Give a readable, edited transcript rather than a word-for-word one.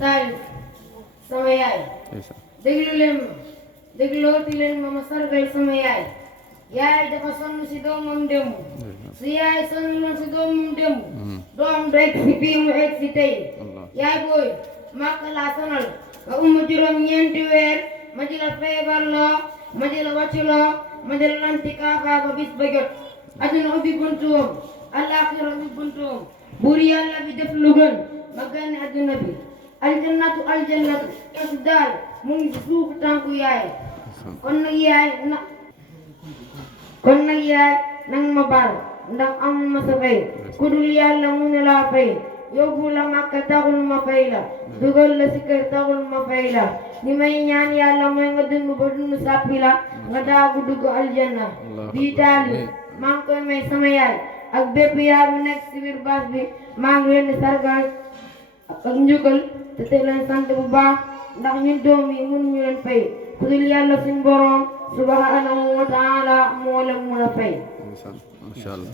Salif sama yaay déglu leen ma déglooti leen ma sargal sama yaay yaay dafa sonn si doomam démb su yaay sonnoon si doomam démb doom du egg si bii mu egg si tey yaay booy màkk laa sonal nga juróom-ñeenti weer ma di la feebarloo ma di la wàcculoo ma di la lanti kaafaa ba bis ba jot adduna ubbi buntuwam àllaaxira ubbi buntuwam buur yàlla bi def lu gën ma gane adduna bi aljannatu su daal mu ngi si suufu tànku yaay kon nag yaay nang ma baal ndax amul ma sa fay ku dul yàlla mu ne laa fay yóbbu la Makka taxul ma fay la dugal la si kër taxul ma fay la li may ñaan yàlla mooy nga dund ba dund sàppi la nga daagu dugg aljanna bii taali maa ngi koy may sama yaay ak bépp yaay bu nekk si biir baas bi maa ngi leen di sargal ak njukkal te leen sant bu baax ndax ñun doom yi mënuñu leen fay ku dul yàlla suñ boroom subhanahu wa taala moo leen mën a fay. Masha Allah.